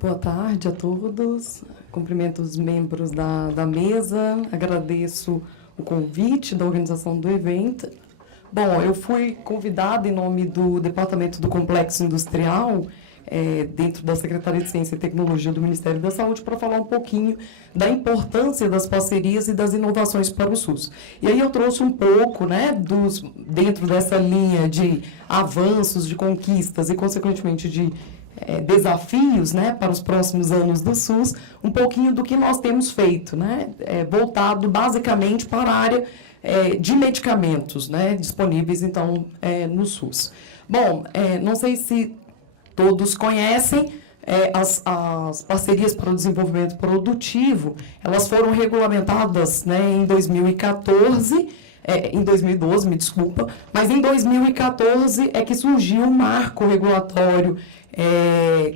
Boa tarde a todos. Cumprimento os membros da mesa. Agradeço o convite da organização do evento. Bom, eu fui convidada em nome do Departamento do Complexo Industrial, dentro da Secretaria de Ciência e Tecnologia do Ministério da Saúde, para falar um pouquinho da importância das parcerias e das inovações para o SUS. E aí eu trouxe um pouco, dentro dessa linha de avanços, de conquistas e, consequentemente, de desafios, para os próximos anos do SUS, um pouquinho do que nós temos feito, voltado basicamente para a área de medicamentos, disponíveis, então, no SUS. Bom, não sei se todos conhecem, as parcerias para o desenvolvimento produtivo, elas foram regulamentadas, em 2014, em 2012, me desculpa, mas em 2014 é que surgiu um marco regulatório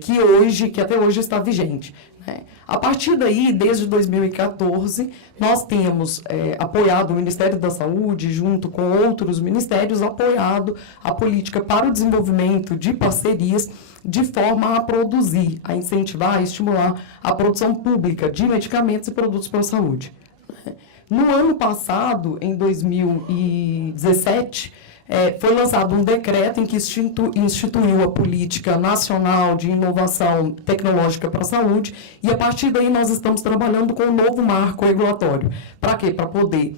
que até hoje está vigente. A partir daí, desde 2014, nós temos apoiado o Ministério da Saúde, junto com outros ministérios, apoiado a política para o desenvolvimento de parcerias de forma a produzir, a incentivar, a estimular a produção pública de medicamentos e produtos para a saúde. No ano passado, em 2017, foi lançado um decreto em que instituiu a Política Nacional de Inovação Tecnológica para a Saúde, e a partir daí nós estamos trabalhando com um novo marco regulatório. Para quê? Para poder,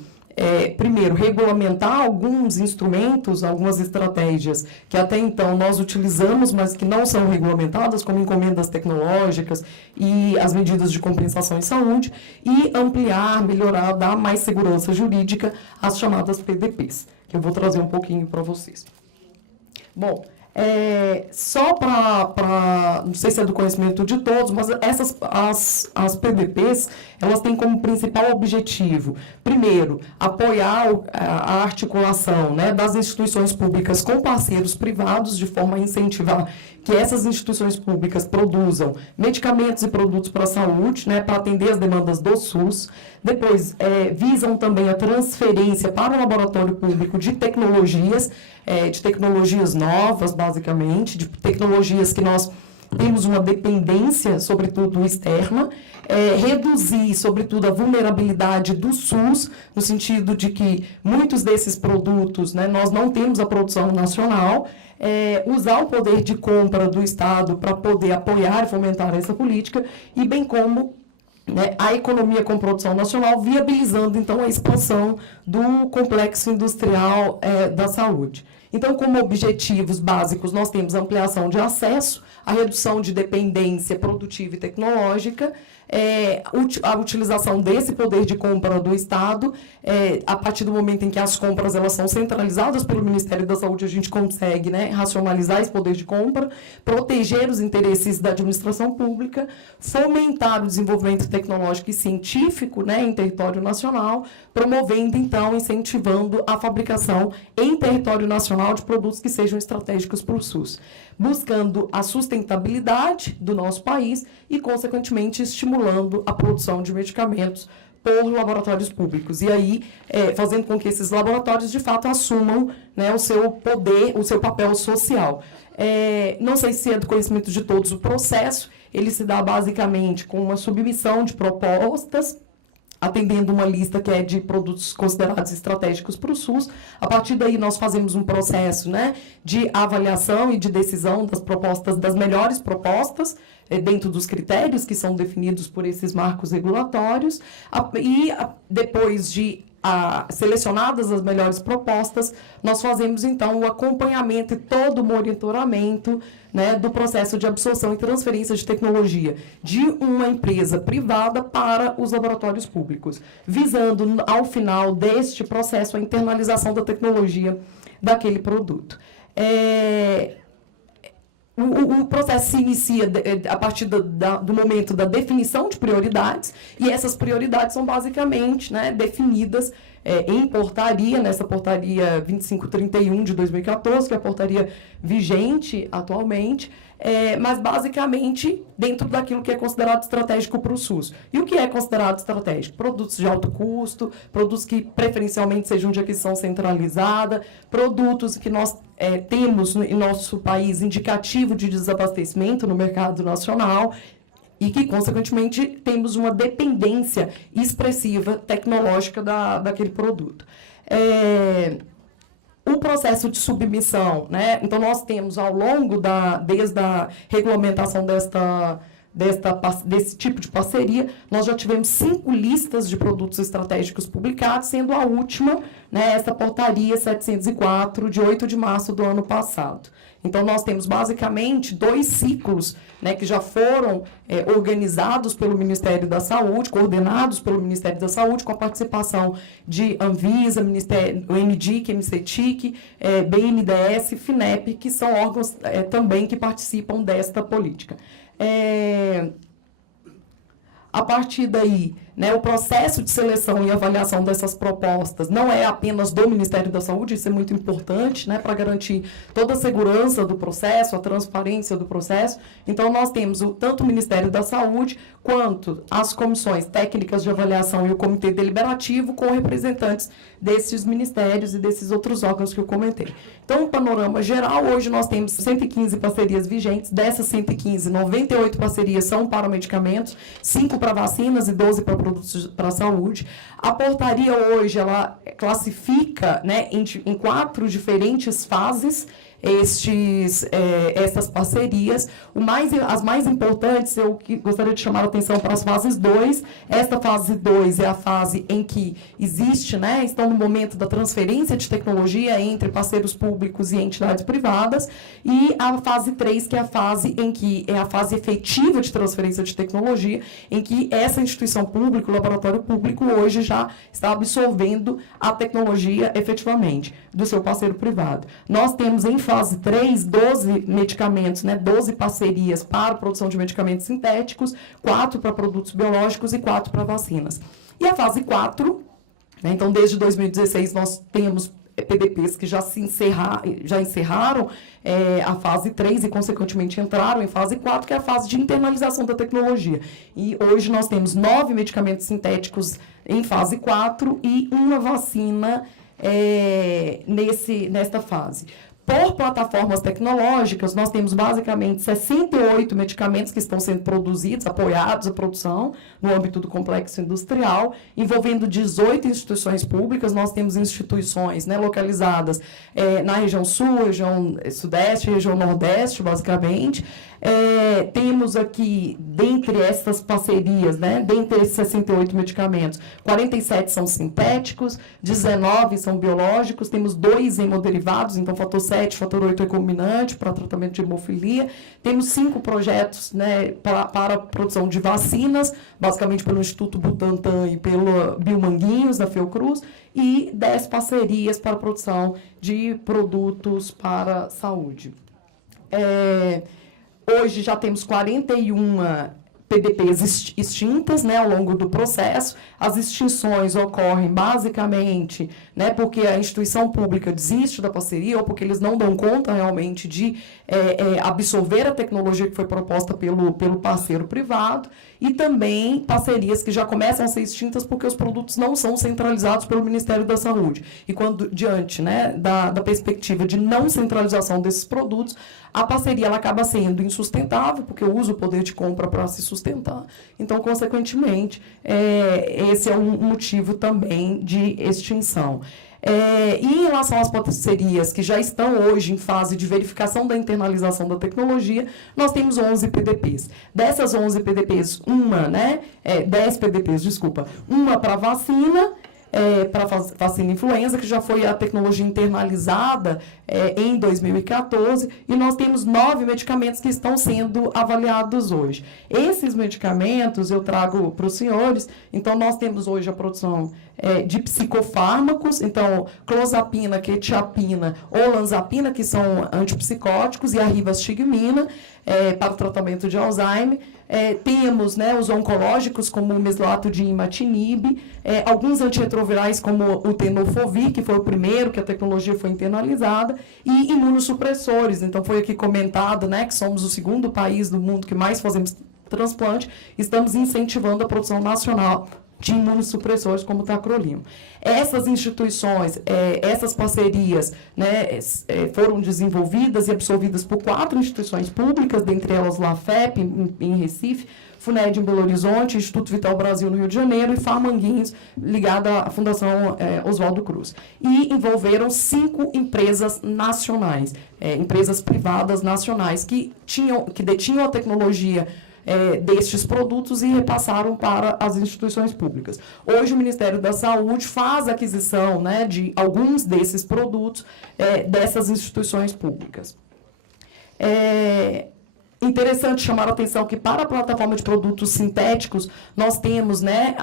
primeiro, regulamentar alguns instrumentos, algumas estratégias que até então nós utilizamos, mas que não são regulamentadas, como encomendas tecnológicas e as medidas de compensação em saúde, e ampliar, melhorar, dar mais segurança jurídica às chamadas PDPs, que eu vou trazer um pouquinho para vocês. Bom, só para, não sei se é do conhecimento de todos, mas as PDPs, elas têm como principal objetivo, primeiro, apoiar a articulação, das instituições públicas com parceiros privados, de forma a incentivar que essas instituições públicas produzam medicamentos e produtos para a saúde, para atender as demandas do SUS. Depois, visam também a transferência para o laboratório público de tecnologias novas, basicamente, de tecnologias que nós temos uma dependência, sobretudo externa, reduzir, sobretudo, a vulnerabilidade do SUS, no sentido de que muitos desses produtos, nós não temos a produção nacional, usar o poder de compra do Estado para poder apoiar e fomentar essa política, e bem como a economia com produção nacional, viabilizando, então, a expansão do complexo industrial da saúde. Então, como objetivos básicos, nós temos a ampliação de acesso, a redução de dependência produtiva e tecnológica, a utilização desse poder de compra do Estado, a partir do momento em que as compras elas são centralizadas pelo Ministério da Saúde, a gente consegue racionalizar esse poder de compra, proteger os interesses da administração pública, fomentar o desenvolvimento tecnológico e científico em território nacional, promovendo, então, incentivando a fabricação em território nacional de produtos que sejam estratégicos para o SUS, buscando a sustentabilidade do nosso país e, consequentemente, estimulando a produção de medicamentos por laboratórios públicos. E aí, fazendo com que esses laboratórios, de fato, assumam o seu poder, o seu papel social. Não sei se é do conhecimento de todos o processo, ele se dá basicamente com uma submissão de propostas, atendendo uma lista que é de produtos considerados estratégicos para o SUS. A partir daí, nós fazemos um processo de avaliação e de decisão das propostas, das melhores propostas, dentro dos critérios que são definidos por esses marcos regulatórios, e depois de selecionadas as melhores propostas, nós fazemos, então, o acompanhamento e todo o monitoramento do processo de absorção e transferência de tecnologia de uma empresa privada para os laboratórios públicos, visando, ao final deste processo, a internalização da tecnologia daquele produto. O processo se inicia a partir do momento da definição de prioridades, e essas prioridades são basicamente definidas em portaria, nessa portaria 2531 de 2014, que é a portaria vigente atualmente, mas basicamente dentro daquilo que é considerado estratégico para o SUS. E o que é considerado estratégico? Produtos de alto custo, produtos que preferencialmente sejam de aquisição centralizada, produtos que nós temos em nosso país indicativo de desabastecimento no mercado nacional e que, consequentemente, temos uma dependência expressiva tecnológica daquele produto. O processo de submissão, né? Então, nós temos, ao longo desde a regulamentação desse tipo de parceria, nós já tivemos 5 listas de produtos estratégicos publicados, sendo a última, né, essa portaria 704, de 8 de março do ano passado. Então, nós temos, basicamente, 2 ciclos, né, que já foram organizados pelo Ministério da Saúde, coordenados pelo Ministério da Saúde, com a participação de Anvisa, o NDIC, MCTIC, BNDES, FINEP, que são órgãos também que participam desta política. A partir daí, né, o processo de seleção e avaliação dessas propostas não é apenas do Ministério da Saúde, isso é muito importante, né, para garantir toda a segurança do processo, a transparência do processo. Então, nós temos tanto o Ministério da Saúde quanto as comissões técnicas de avaliação e o Comitê Deliberativo com representantes desses ministérios e desses outros órgãos que eu comentei. Então, no panorama geral, hoje nós temos 115 parcerias vigentes, dessas 115, 98 parcerias são para medicamentos, 5 para vacinas e 12 para produtos para a saúde. A portaria hoje, ela classifica, né, em 4 diferentes fases essas parcerias. As mais importantes, eu gostaria de chamar a atenção para as fases 2. Esta fase 2 é a fase em que existe, né, estão no momento da transferência de tecnologia entre parceiros públicos e entidades privadas, e a fase 3, que é a fase em que é a fase efetiva de transferência de tecnologia, em que essa instituição pública, o laboratório público, hoje já está absorvendo a tecnologia efetivamente do seu parceiro privado. Nós temos em fase 3, 12 medicamentos, né, 12 parcerias para a produção de medicamentos sintéticos, 4 para produtos biológicos e 4 para vacinas. E a fase 4, né, então, desde 2016, nós temos PDPs que já encerraram a fase 3 e, consequentemente, entraram em fase 4, que é a fase de internalização da tecnologia. E hoje nós temos 9 medicamentos sintéticos em fase 4 e uma vacina nesta fase. Por plataformas tecnológicas, nós temos basicamente 68 medicamentos que estão sendo produzidos, apoiados a produção no âmbito do complexo industrial, envolvendo 18 instituições públicas. Nós temos instituições, né, localizadas na região sul, região sudeste, região nordeste, basicamente. Temos aqui, dentre essas parcerias, né, dentre esses 68 medicamentos, 47 são sintéticos, 19 são biológicos, temos 2 hemoderivados, então fator 7, fator 8 é combinante para tratamento de hemofilia. Temos 5 projetos, né, para a produção de vacinas, basicamente pelo Instituto Butantan e pelo Biomanguinhos, da Fiocruz, e 10 parcerias para a produção de produtos para a saúde. Hoje já temos 41 PDPs extintas, né, ao longo do processo. As extinções ocorrem basicamente, né, porque a instituição pública desiste da parceria ou porque eles não dão conta realmente de absorver a tecnologia que foi proposta pelo parceiro privado, e também parcerias que já começam a ser extintas porque os produtos não são centralizados pelo Ministério da Saúde. E quando, diante, né, da perspectiva de não centralização desses produtos, a parceria ela acaba sendo insustentável, porque usa o poder de compra para se sustentar. Então, consequentemente, esse é um motivo também de extinção. E em relação às parcerias que já estão hoje em fase de verificação da internalização da tecnologia, nós temos 11 PDPs. Dessas 11 PDPs, 10 PDPs, desculpa, uma para vacina, para vacina influenza, que já foi a tecnologia internalizada em 2014, e nós temos 9 medicamentos que estão sendo avaliados hoje. Esses medicamentos eu trago para os senhores. Então, nós temos hoje a produção de psicofármacos, então, clozapina, quetiapina, olanzapina, que são antipsicóticos, e a rivastigmina, para o tratamento de Alzheimer. Temos, né, os oncológicos, como o meslato de imatinib, alguns antirretrovirais, como o tenofovir, que foi o primeiro que a tecnologia foi internalizada, e imunossupressores. Então, foi aqui comentado, né, que somos o segundo país do mundo que mais fazemos transplante. Estamos incentivando a produção nacional de imunossupressores como o tacrolimus. Essas instituições, essas parcerias, né, foram desenvolvidas e absorvidas por 4 instituições públicas, dentre elas o LAFEP, em Recife, FUNED em Belo Horizonte, Instituto Vital Brasil no Rio de Janeiro e Farmanguinhos, ligada à Fundação Oswaldo Cruz. E envolveram 5 empresas nacionais, empresas privadas nacionais, que detinham a tecnologia destes produtos e repassaram para as instituições públicas. Hoje, o Ministério da Saúde faz aquisição, né, de alguns desses produtos dessas instituições públicas. Interessante chamar a atenção que, para a plataforma de produtos sintéticos, nós temos, né,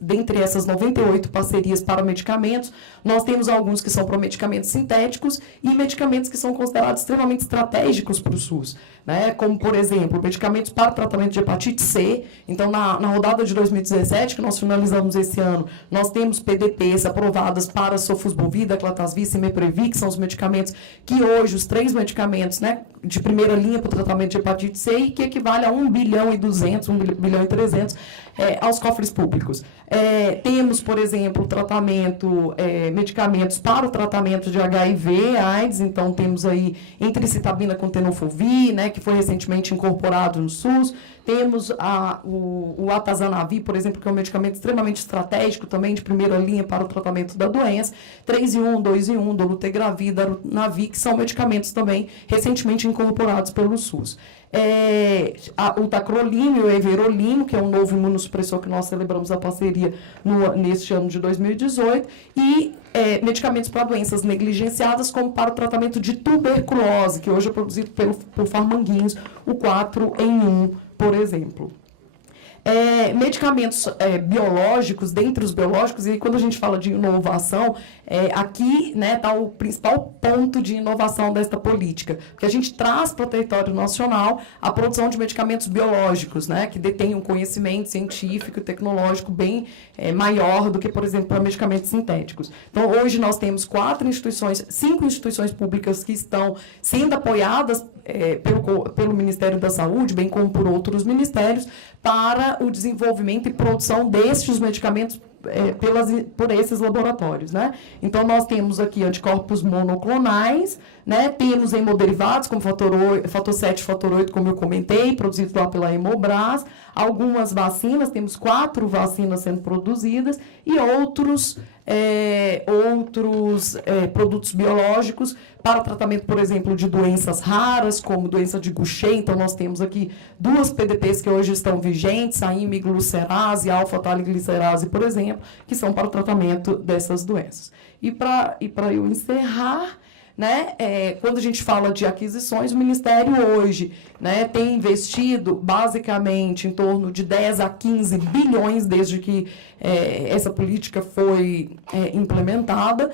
dentre essas 98 parcerias para medicamentos, nós temos alguns que são para medicamentos sintéticos e medicamentos que são considerados extremamente estratégicos para o SUS, né, como, por exemplo, medicamentos para tratamento de hepatite C. Então, na rodada de 2017, que nós finalizamos esse ano, nós temos PDPs aprovadas para Sofosbuvir, Clatazvis e Meprevi, que são os medicamentos que hoje, os 3 medicamentos, né, de primeira linha para o tratamento de hepatite C, e que equivale a 1 bilhão e 200, 1 bilhão e 300 aos cofres públicos. Temos, por exemplo, medicamentos para o tratamento de HIV, AIDS, então temos aí entricitabina com tenofovir, né, que foi recentemente incorporado no SUS. Temos o atazanavir, por exemplo, que é um medicamento extremamente estratégico também, de primeira linha para o tratamento da doença. 3 em 1, 2 em 1, dolutegravir, darunavir, que são medicamentos também recentemente incorporados pelo SUS. O tacrolimus e o everolimus, que é um novo imunossupressor que nós celebramos a parceria neste ano de 2018, e medicamentos para doenças negligenciadas, como para o tratamento de tuberculose, que hoje é produzido por Farmanguinhos, o 4 em 1, por exemplo. Medicamentos biológicos, dentre os biológicos, e quando a gente fala de inovação, aqui está o principal ponto de inovação desta política, porque a gente traz para o território nacional a produção de medicamentos biológicos, né, que detêm um conhecimento científico e tecnológico bem maior do que, por exemplo, para medicamentos sintéticos. Então, hoje nós temos 5 instituições públicas que estão sendo apoiadas pelo Ministério da Saúde, bem como por outros ministérios, para o desenvolvimento e produção destes medicamentos por esses laboratórios, né? Então, nós temos aqui anticorpos monoclonais, né? Temos hemoderivados, como fator 7 e fator 8, como eu comentei, produzidos lá pela Hemobras, algumas vacinas, temos 4 vacinas sendo produzidas, e outros produtos biológicos para tratamento, por exemplo, de doenças raras, como doença de Gaucher. Então, nós temos aqui 2 PDPs que hoje estão vigentes, a imiglucerase e a alfa-taliglicerase, por exemplo, que são para o tratamento dessas doenças. E para eu encerrar, né, quando a gente fala de aquisições, o Ministério hoje, né, tem investido basicamente em torno de 10 a 15 bilhões desde que essa política foi implementada,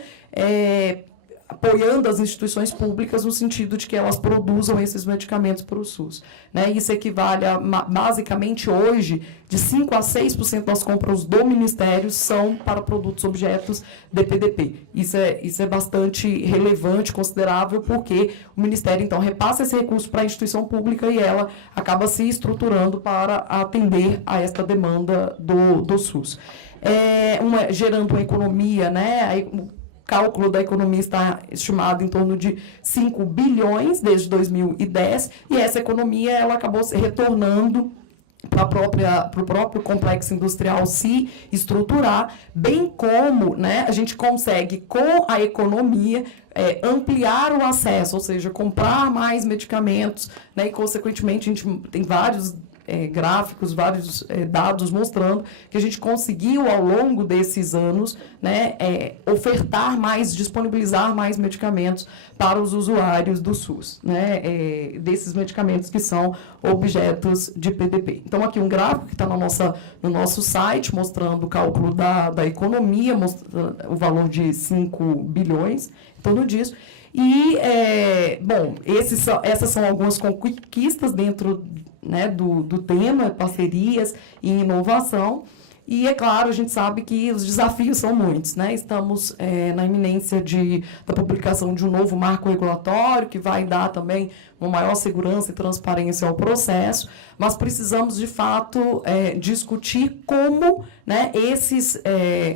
apoiando as instituições públicas no sentido de que elas produzam esses medicamentos para o SUS, né? Isso equivale a, basicamente, hoje, de 5% a 6% das compras do Ministério são para produtos objetos de PDP. Isso é bastante relevante, considerável, porque o Ministério, então, repassa esse recurso para a instituição pública e ela acaba se estruturando para atender a esta demanda do SUS. Gerando uma economia, né? O cálculo da economia está estimado em torno de 5 bilhões desde 2010, e essa economia ela acabou se retornando para o próprio complexo industrial se estruturar, bem como, né, a gente consegue, com a economia, ampliar o acesso, ou seja, comprar mais medicamentos, né, e, consequentemente, a gente tem vários gráficos, vários dados mostrando que a gente conseguiu, ao longo desses anos, né, ofertar mais, disponibilizar mais medicamentos para os usuários do SUS, né, desses medicamentos que são objetos de PDP. Então, aqui um gráfico que está no nosso site, mostrando o cálculo da economia, mostrando o valor de 5 bilhões, em torno disso. E, essas são algumas conquistas dentro, né, do tema, parcerias e inovação. E, é claro, a gente sabe que os desafios são muitos, né? Estamos na iminência da publicação de um novo marco regulatório, que vai dar também uma maior segurança e transparência ao processo, mas precisamos, de fato, discutir como, né,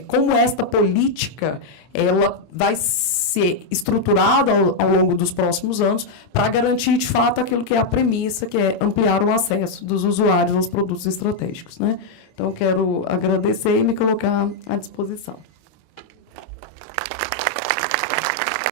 como esta política ela vai ser estruturada ao longo dos próximos anos para garantir, de fato, aquilo que é a premissa, que é ampliar o acesso dos usuários aos produtos estratégicos, né? Então, eu quero agradecer e me colocar à disposição.